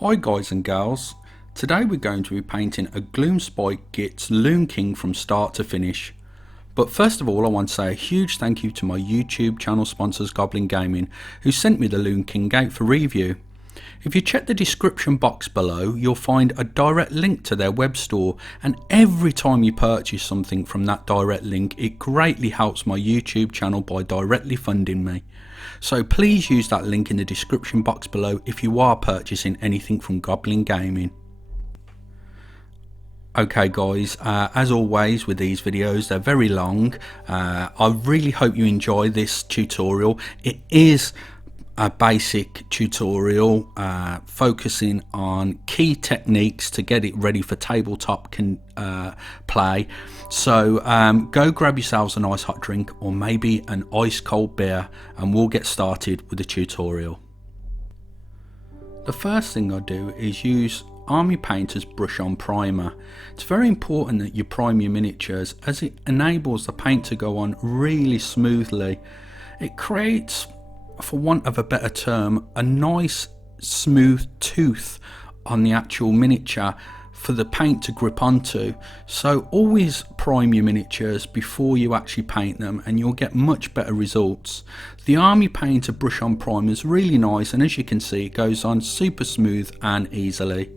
Hi guys and girls, today we're going to be painting a Gloomspite Gitz Loonking from start to finish. But first of all I want to say a huge thank you to my YouTube channel sponsors Goblin Gaming, who sent me the Loonking out for review. If you check the description box below, you'll find a direct link to their web store, and every time you purchase something from that direct link it greatly helps my YouTube channel by directly funding me. So please use that link in the description box below if you are purchasing anything from Goblin Gaming. Okay guys, as always with these videos, they're very long. I really hope you enjoy this tutorial. It is a basic tutorial focusing on key techniques to get it ready for tabletop play. So go grab yourselves a nice hot drink or maybe an ice cold beer and we'll get started with the tutorial. The first thing I do is use Army Painter's brush on primer. It's very important that you prime your miniatures as it enables the paint to go on really smoothly. It creates, for want of a better term, a nice smooth tooth on the actual miniature for the paint to grip onto. So always prime your miniatures before you actually paint them and you'll get much better results. The Army Painter brush on primer is really nice, and as you can see it goes on super smooth and easily.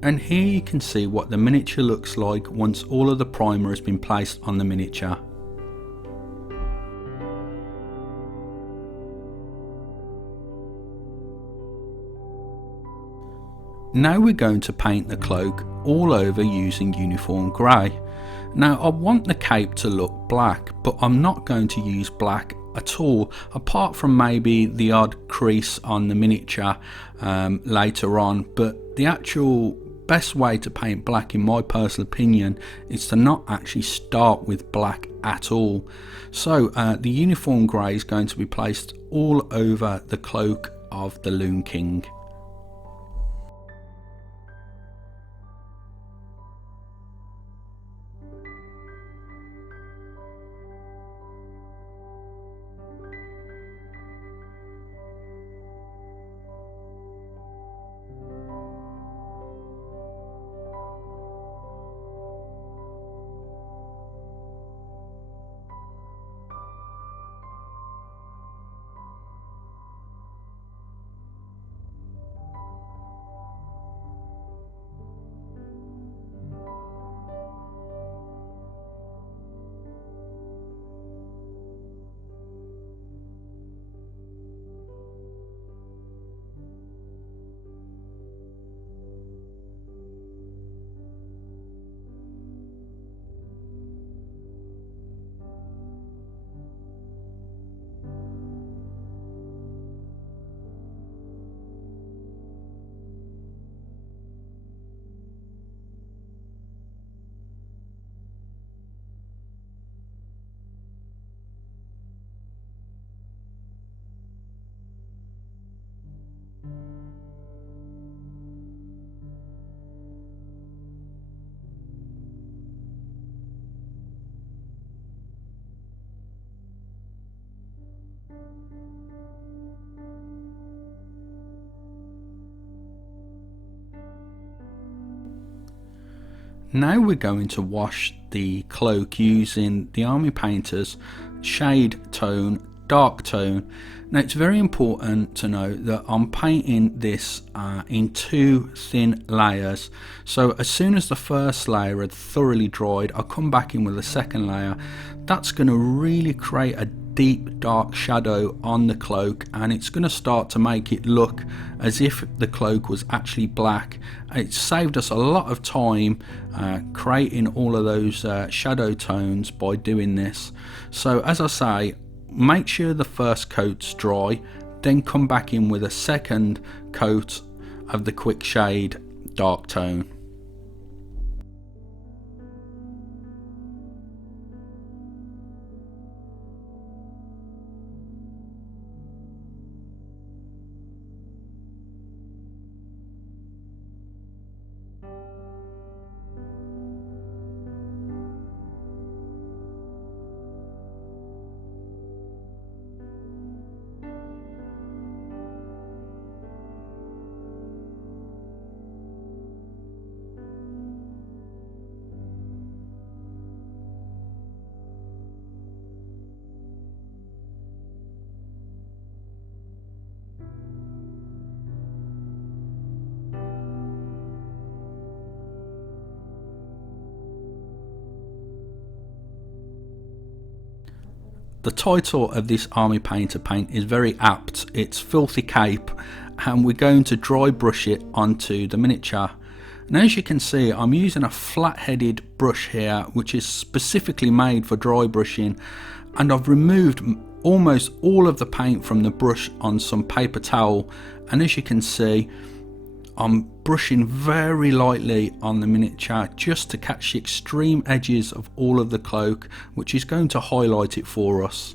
And here you can see what the miniature looks like once all of the primer has been placed on the miniature. Now we're going to paint the cloak all over using uniform grey. Now I want the cape to look black, but I'm not going to use black at all, apart from maybe the odd crease on the miniature later on. But the actual best way to paint black, in my personal opinion, is to not actually start with black at all. So the uniform grey is going to be placed all over the cloak of the Loonking. Now we're going to wash the cloak using the Army Painter's shade tone dark tone. Now it's very important to note that I'm painting this in 2 thin layers, so as soon as the first layer had thoroughly dried, I'll come back in with a second layer. That's going to really create a deep dark shadow on the cloak, and it's going to start to make it look as if the cloak was actually black. It saved us a lot of time creating all of those shadow tones by doing this. So as I say, make sure the first coat's dry, then come back in with a second coat of the quick shade dark tone. The title of this army painter paint is very apt. It's Filthy Cape, and we're going to dry brush it onto the miniature. And as you can see, I'm using a flat-headed brush here, which is specifically made for dry brushing, and I've removed almost all of the paint from the brush on some paper towel. And as you can see, I'm brushing very lightly on the miniature just to catch the extreme edges of all of the cloak, which is going to highlight it for us.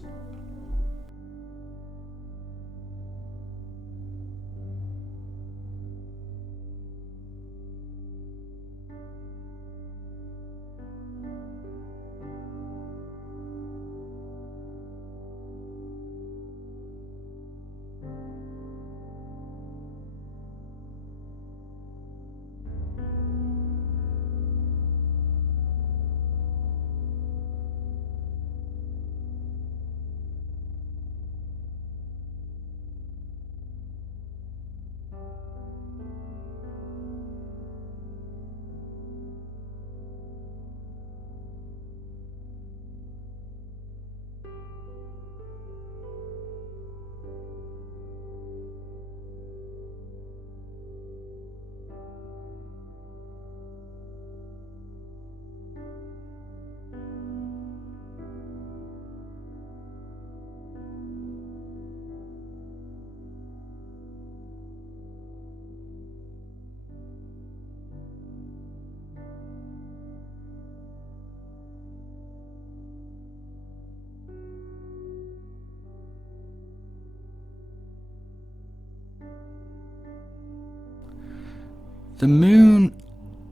The moon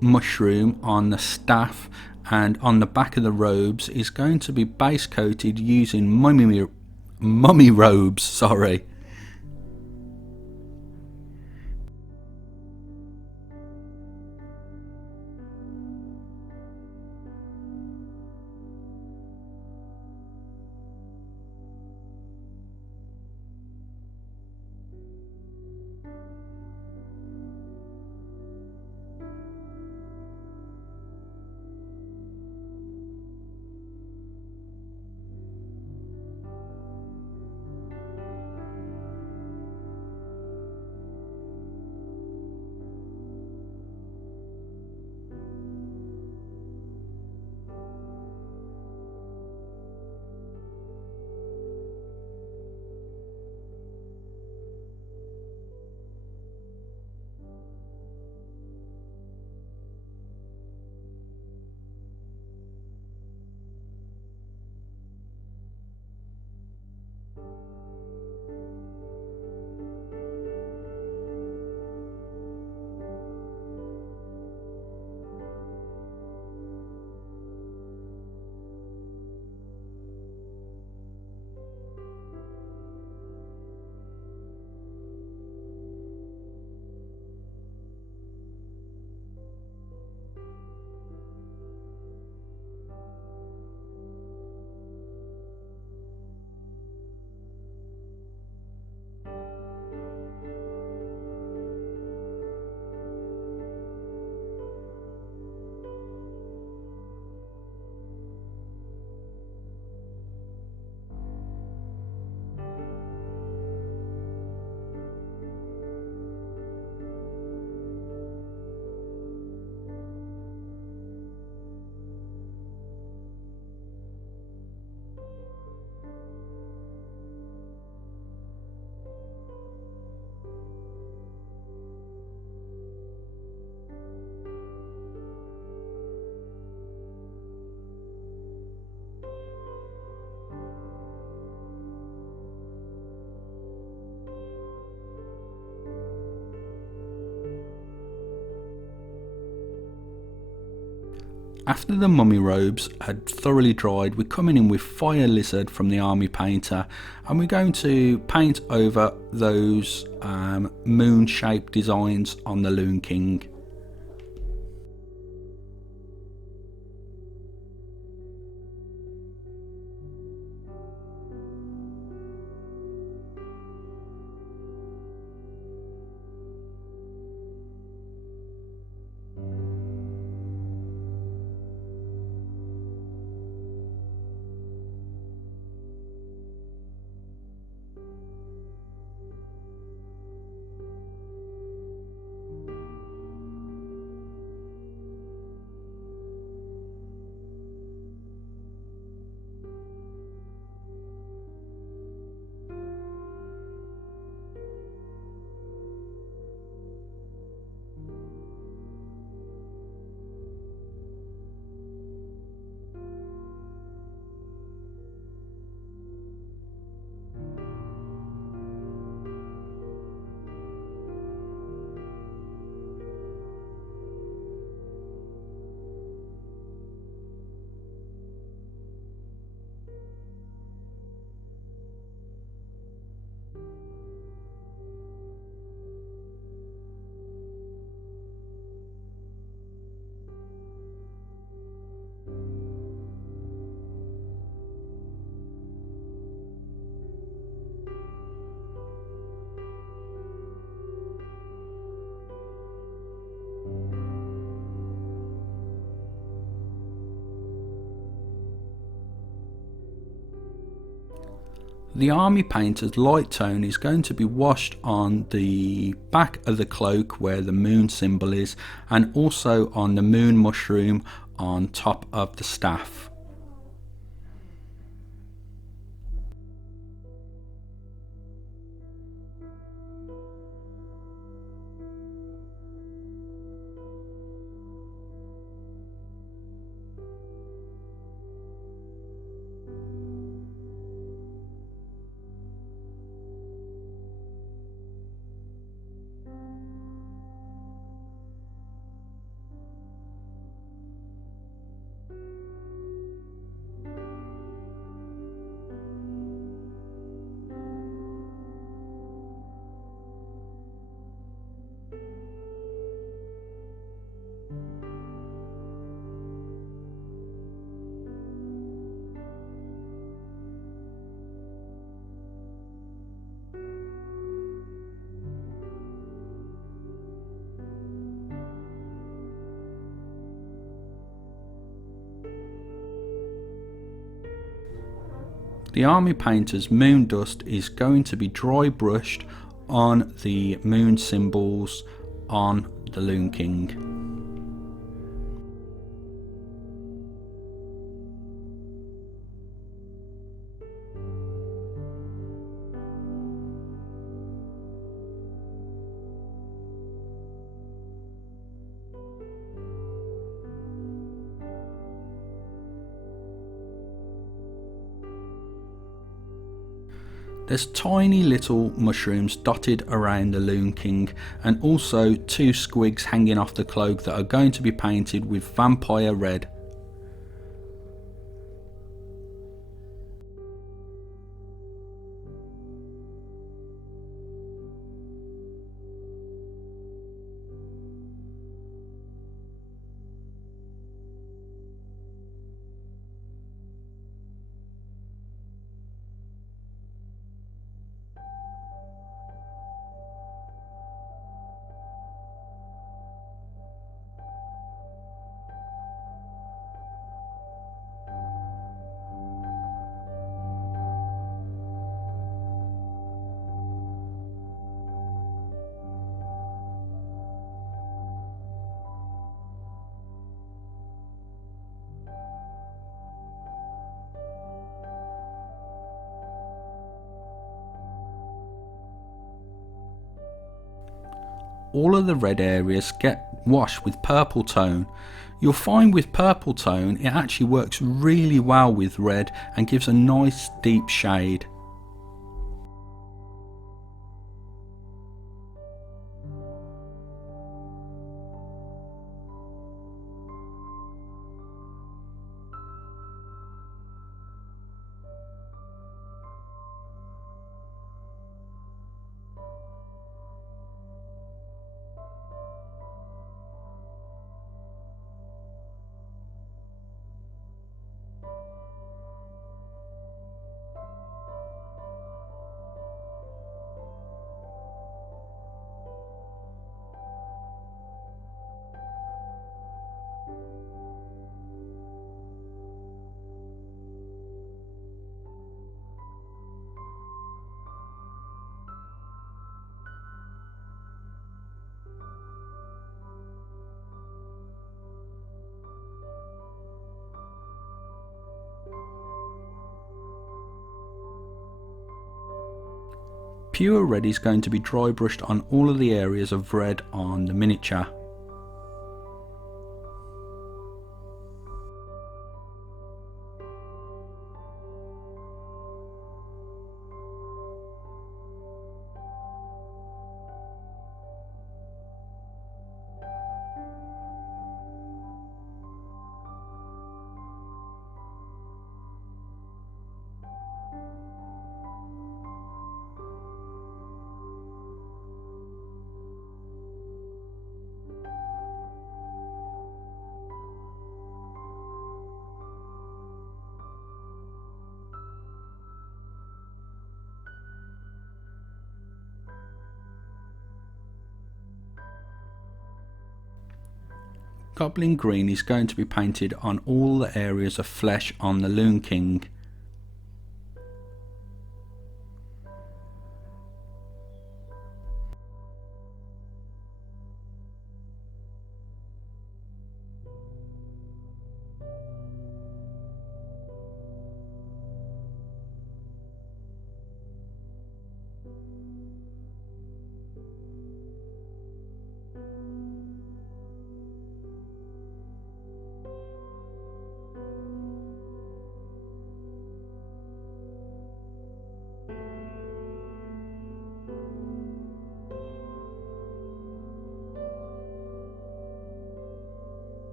mushroom on the staff and on the back of the robes is going to be base coated using mummy robes, sorry. After the mummy robes had thoroughly dried, we're coming in with Fire Lizard from the Army Painter, and we're going to paint over those moon shaped designs on the Loonking. The Army Painter's light tone is going to be washed on the back of the cloak where the moon symbol is, and also on the moon mushroom on top of the staff. The Army Painter's moon dust is going to be dry brushed on the moon symbols on the Loonking. There's tiny little mushrooms dotted around the Loonking, and also two squigs hanging off the cloak that are going to be painted with vampire red. All of the red areas get washed with purple tone. You'll find with purple tone it actually works really well with red and gives a nice deep shade. Pure red is going to be dry brushed on all of the areas of red on the miniature. Goblin green is going to be painted on all the areas of flesh on the Loonking.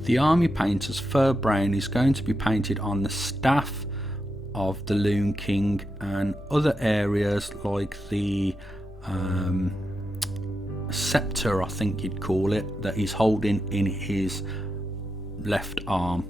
The army painter's fur brown is going to be painted on the staff of the Loonking and other areas like the scepter, I think you'd call it, that he's holding in his left arm.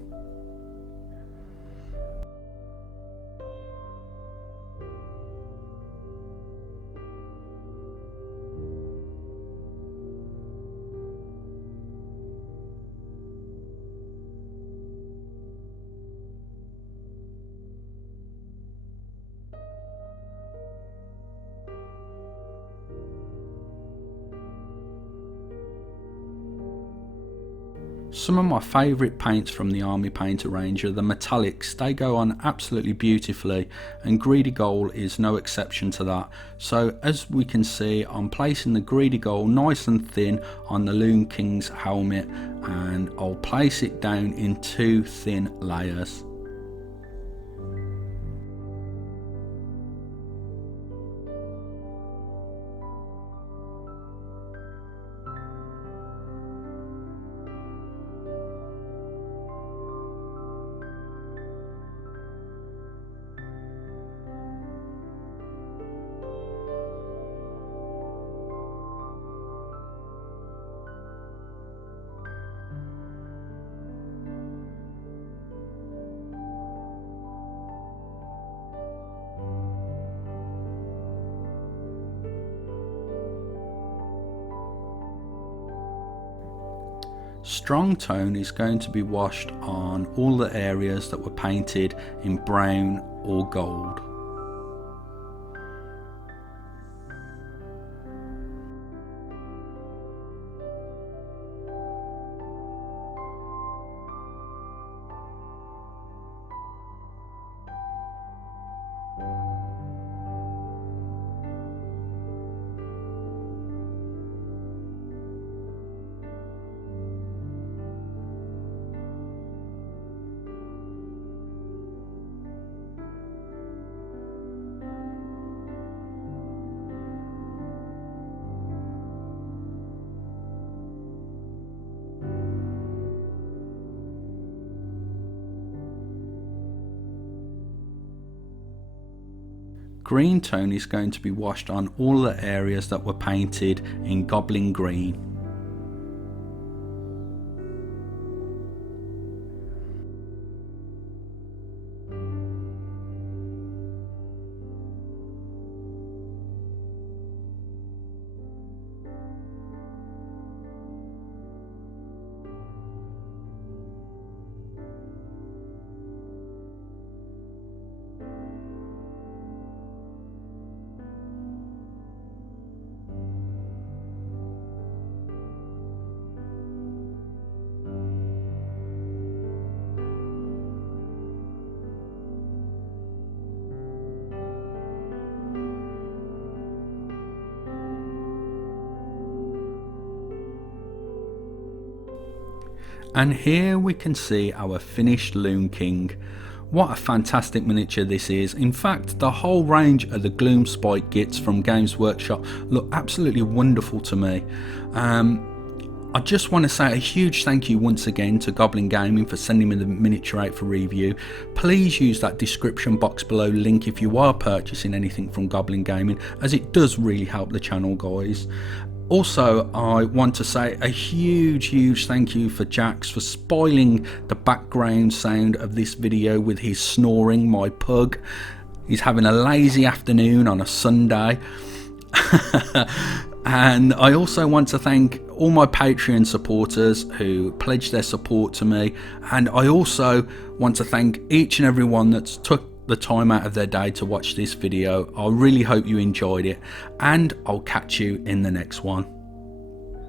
Some of my favourite paints from the Army Painter range are the metallics. They go on absolutely beautifully, and Greedy Gold is no exception to that. So as we can see, I'm placing the Greedy Gold nice and thin on the Loonking's helmet, and I'll place it down in 2 thin layers. Strong tone is going to be washed on all the areas that were painted in brown or gold. Green tone is going to be washed on all the areas that were painted in Goblin green. And here we can see our finished Loonking. What a fantastic miniature this is. In fact, the whole range of the Gloomspite Gitz from Games Workshop look absolutely wonderful to me. I just want to say a huge thank you once again to Goblin Gaming for sending me the miniature out for review. Please use that description box below link if you are purchasing anything from Goblin Gaming, as it does really help the channel, guys. Also, I want to say a huge thank you for Jax for spoiling the background sound of this video with his snoring, my pug. He's having a lazy afternoon on a Sunday. And I also want to thank all my Patreon supporters who pledged their support to me, and I also want to thank each and every one that's took the time out of their day to watch this video. I really hope you enjoyed it, and I'll catch you in the next one.